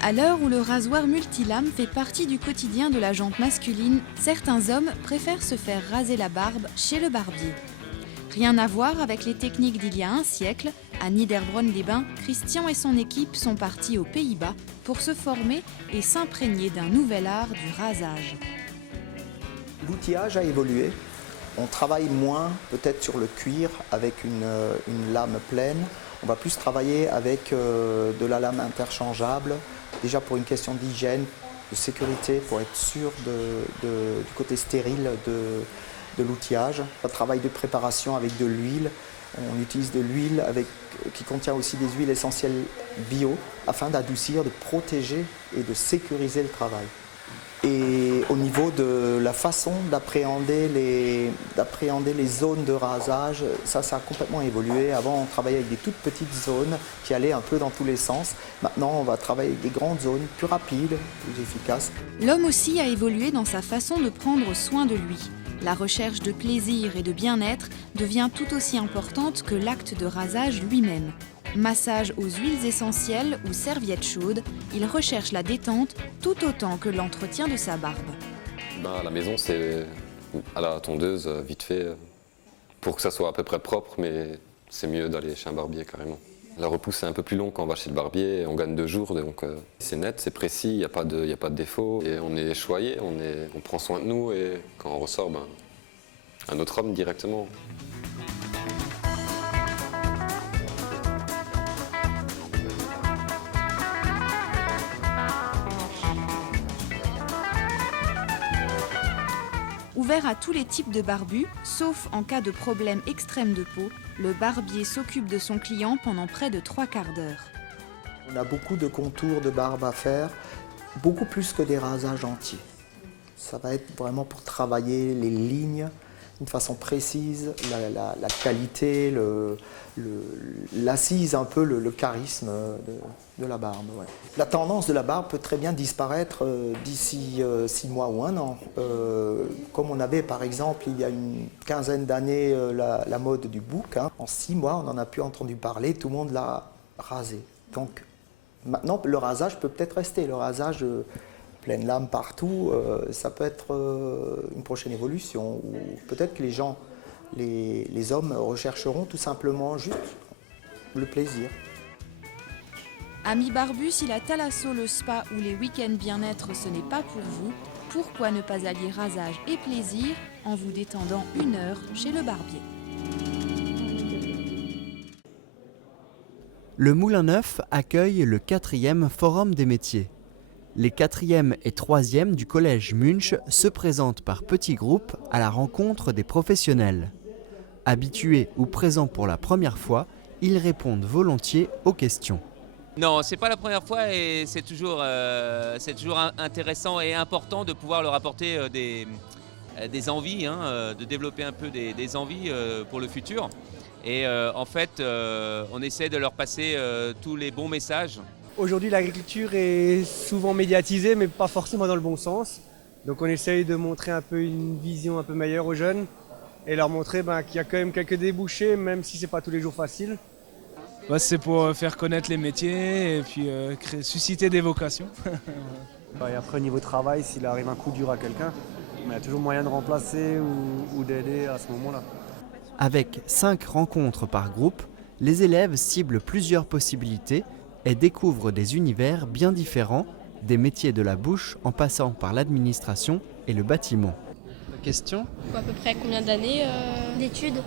À l'heure où le rasoir multilame fait partie du quotidien de la jante masculine, certains hommes préfèrent se faire raser la barbe chez le barbier. Rien à voir avec les techniques d'il y a un siècle. À Niederbronn-les-Bains, Christian et son équipe sont partis aux Pays-Bas pour se former et s'imprégner d'un nouvel art du rasage. L'outillage a évolué. On travaille moins peut-être sur le cuir avec une lame pleine. On va plus travailler avec de la lame interchangeable, déjà pour une question d'hygiène, de sécurité, pour être sûr du côté stérile de l'outillage. Un travail de préparation avec de l'huile. On utilise de l'huile qui contient aussi des huiles essentielles bio afin d'adoucir, de protéger et de sécuriser le travail. Et au niveau de la façon d'appréhender les zones de rasage, ça a complètement évolué. Avant, on travaillait avec des toutes petites zones qui allaient un peu dans tous les sens. Maintenant, on va travailler avec des grandes zones plus rapides, plus efficaces. L'homme aussi a évolué dans sa façon de prendre soin de lui. La recherche de plaisir et de bien-être devient tout aussi importante que l'acte de rasage lui-même. Massage aux huiles essentielles ou serviettes chaudes, il recherche la détente tout autant que l'entretien de sa barbe. À la maison, c'est à la tondeuse, vite fait, pour que ça soit à peu près propre, mais c'est mieux d'aller chez un barbier carrément. La repousse c'est un peu plus long quand on va chez le barbier, on gagne 2 jours, donc c'est net, c'est précis, il n'y a pas de défaut. Et on est choyé, on prend soin de nous et quand on ressort, un autre homme directement. Ouvert à tous les types de barbus, sauf en cas de problème extrême de peau, le barbier s'occupe de son client pendant près de 3/4 d'heure. On a beaucoup de contours de barbe à faire, beaucoup plus que des rasages entiers. Ça va être vraiment pour travailler les lignes d'une façon précise, la qualité, l'assise, un peu le charisme de la barbe. Ouais. La tendance de la barbe peut très bien disparaître d'ici 6 mois ou 1 an. Comme on avait par exemple il y a une quinzaine d'années la mode du bouc, hein. En 6 mois on n'en a plus entendu parler, tout le monde l'a rasé. Donc maintenant le rasage peut peut-être rester, le rasage pleine lame partout, ça peut être une prochaine évolution. Ou peut-être que les hommes rechercheront tout simplement juste le plaisir. Amis barbus, si la thalasso, le spa ou les week-ends bien-être ce n'est pas pour vous, pourquoi ne pas allier rasage et plaisir en vous détendant 1 heure chez le barbier? Le Moulin Neuf accueille le 4e Forum des métiers. Les 4e et 3e du collège Munch se présentent par petits groupes à la rencontre des professionnels. Habitués ou présents pour la première fois, ils répondent volontiers aux questions. Non, c'est pas la première fois et c'est toujours intéressant et important de pouvoir leur apporter des envies, de développer un peu des envies pour le futur. Et en fait, on essaie de leur passer tous les bons messages. Aujourd'hui, l'agriculture est souvent médiatisée, mais pas forcément dans le bon sens. Donc on essaye de montrer un peu une vision un peu meilleure aux jeunes et leur montrer qu'il y a quand même quelques débouchés, même si c'est pas tous les jours facile. C'est pour faire connaître les métiers et puis susciter des vocations. Et après, au niveau travail, s'il arrive un coup dur à quelqu'un, il y a toujours moyen de remplacer ou d'aider à ce moment-là. Avec 5 rencontres par groupe, les élèves ciblent plusieurs possibilités et découvrent des univers bien différents, des métiers de la bouche en passant par l'administration et le bâtiment. Question ? À peu près combien d'années d'études ?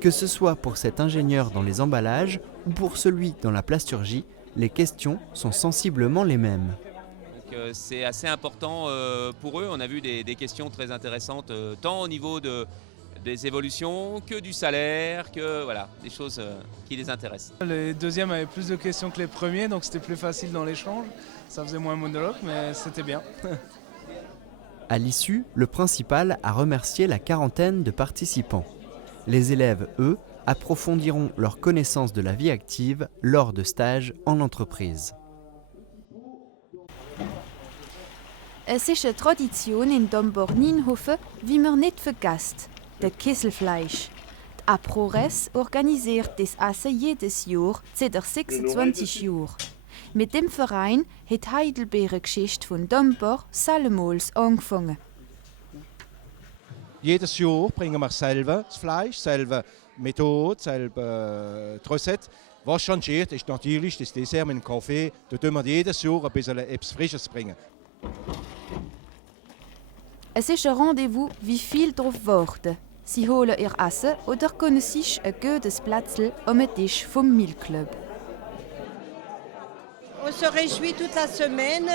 Que ce soit pour cet ingénieur dans les emballages ou pour celui dans la plasturgie, les questions sont sensiblement les mêmes. Donc, c'est assez important pour eux. On a vu des questions très intéressantes, tant au niveau des évolutions que du salaire, que voilà, des choses qui les intéressent. Les deuxièmes avaient plus de questions que les premiers, donc c'était plus facile dans l'échange. Ça faisait moins monologue, mais c'était bien. À l'issue, le principal a remercié la 40aine de participants. Les élèves, eux, approfondiront leur connaissance de la vie active lors de stages en entreprise. Es ist eine Tradition in Domborninhofen, wie man nicht vergisst, der Kesselfleisch. Die APRORES organisiert das Essen jedes Jahr seit 26 Jahren. Mit dem Verein hat die Heidelbeeren-Geschichte von Dombor salmals angefangen. Jedes Jahr bringen wir selber das Fleisch, selber Methode, selber die Rezepte. Was changiert ist natürlich das Dessert mit dem Kaffee. Da tun wir jedes Jahr ein bisschen etwas Frisches bringen. Es ist ein Rendezvous, wie viel drauf warten. Sie holen ihr Essen oder können sich ein gutes Plätzchen am Tisch vom Milchclub. On se réjouit toute la semaine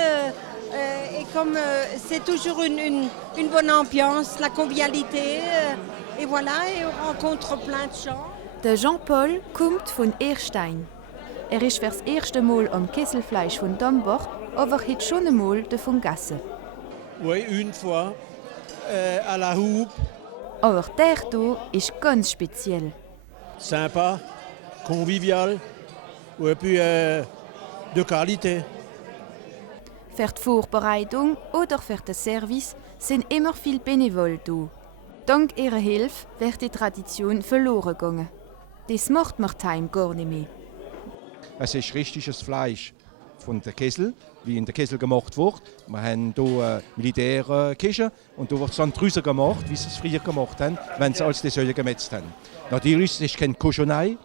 et comme c'est toujours une bonne ambiance, la convivialité et voilà, et on rencontre plein de gens. Der Jean-Paul kommt von Erstein. Er ist fürs erste Mal am Kesselfleisch von Dombor, aber hat schon einmal davon gegessen. Oui, une fois à la Houpe. Aber der hier ist ganz speziell. Sympa, convivial et puis de qualité. Für die Vorbereitung oder für den Service sind immer viele Bénévoles da. Dank ihrer Hilfe wird die Tradition verloren gegangen. Das macht man daheim gar nicht mehr. Es ist richtiges Fleisch von der Kessel, wie in der Kessel gemacht wird. Wir haben hier Militärküche und da wird es dann draußen gemacht, wie sie es früher gemacht haben, wenn sie als die Säule gemetzt haben. Natürlich ist es keine Cochonei,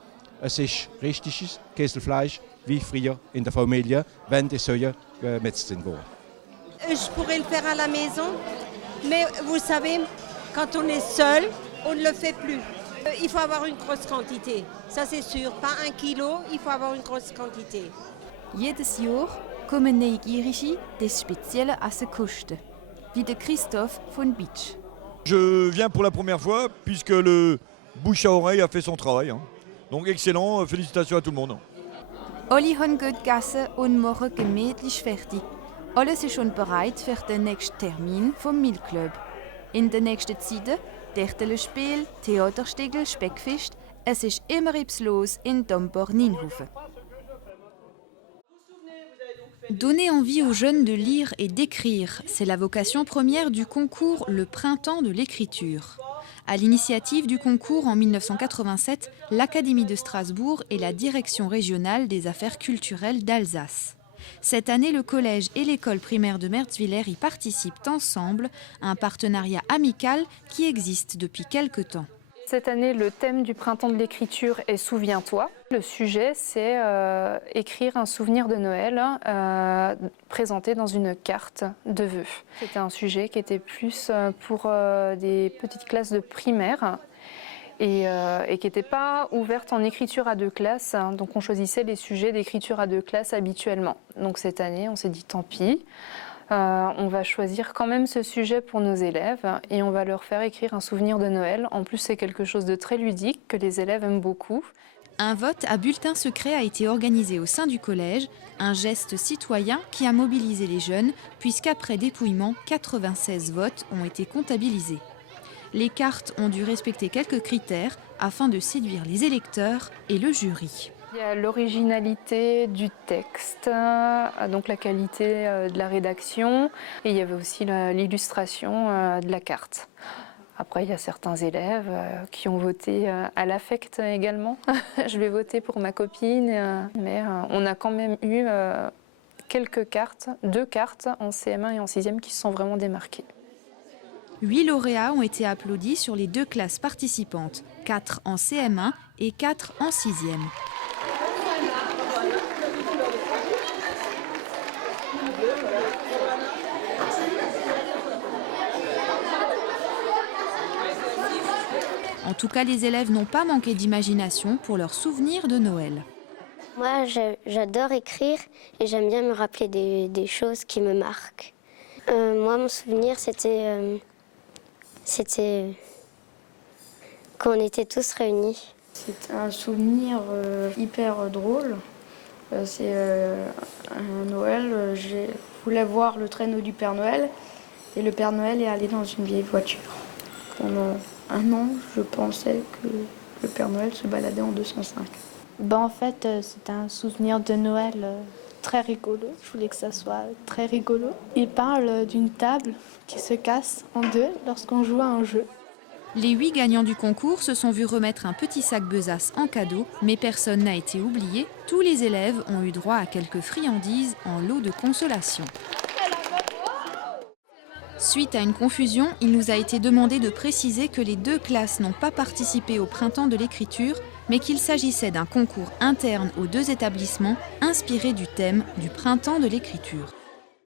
es ist richtiges Kesselfleisch, wie früher in der Familie, wenn die Säule gemetzt sind. Je pourrais le faire à la maison, mais vous savez, quand on est seul, on ne le fait plus. Il faut avoir une grosse quantité, ça c'est sûr. Pas 1 kilo, il faut avoir une grosse quantité. Jedes Jahr kommen Neugierige das spezielle Essen kosten, wie der Christoph von Bitsch. Je viens pour la première fois puisque le bouche à oreille a fait son travail. Hein. Donc excellent, félicitations à tout le monde. Alle haben gut gegessen und machen gemütlich fertig. Alles ist schon bereit für den nächsten Termin vom Milchclub. In den nächsten Zeiten Techtelspiel, Theaterstiegel, Speckfest. Es ist immer etwas los in Dombor-Nienhofen. Donner envie aux jeunes de lire et d'écrire, c'est la vocation première du concours Le Printemps de l'écriture. À l'initiative du concours en 1987, l'Académie de Strasbourg et la Direction régionale des affaires culturelles d'Alsace. Cette année, le collège et l'école primaire de Merzwiller y participent ensemble, un partenariat amical qui existe depuis quelque temps. Cette année, le thème du printemps de l'écriture est « Souviens-toi ». Le sujet, c'est écrire un souvenir de Noël présenté dans une carte de vœux. C'était un sujet qui était plus pour des petites classes de primaire et qui n'était pas ouverte en écriture à 2 classes. Donc on choisissait les sujets d'écriture à 2 classes habituellement. Donc cette année, on s'est dit tant pis. On va choisir quand même ce sujet pour nos élèves et on va leur faire écrire un souvenir de Noël. En plus, c'est quelque chose de très ludique que les élèves aiment beaucoup. Un vote à bulletin secret a été organisé au sein du collège, un geste citoyen qui a mobilisé les jeunes, puisqu'après dépouillement, 96 votes ont été comptabilisés. Les cartes ont dû respecter quelques critères afin de séduire les électeurs et le jury. Il y a l'originalité du texte, donc la qualité de la rédaction, et il y avait aussi l'illustration de la carte. Après, il y a certains élèves qui ont voté à l'affect également. Je vais voter pour ma copine, mais on a quand même eu quelques cartes, 2 cartes en CM1 et en 6e qui se sont vraiment démarquées. 8 lauréats ont été applaudis sur les 2 classes participantes, 4 en CM1 et 4 en 6e. En tout cas, les élèves n'ont pas manqué d'imagination pour leurs souvenirs de Noël. Moi, j'adore écrire et j'aime bien me rappeler des choses qui me marquent. Moi, mon souvenir, c'était quand on était tous réunis. C'est un souvenir hyper drôle. C'est un Noël, je voulais voir le traîneau du Père Noël et le Père Noël est allé dans une vieille voiture. Pendant 1 an, je pensais que le Père Noël se baladait en 205. En fait, c'est un souvenir de Noël très rigolo. Je voulais que ça soit très rigolo. Il parle d'une table qui se casse en 2 lorsqu'on joue à un jeu. Les 8 gagnants du concours se sont vus remettre un petit sac besace en cadeau, mais personne n'a été oublié. Tous les élèves ont eu droit à quelques friandises en lot de consolation. Suite à une confusion, il nous a été demandé de préciser que les 2 classes n'ont pas participé au Printemps de l'écriture, mais qu'il s'agissait d'un concours interne aux 2 établissements inspiré du thème du Printemps de l'écriture.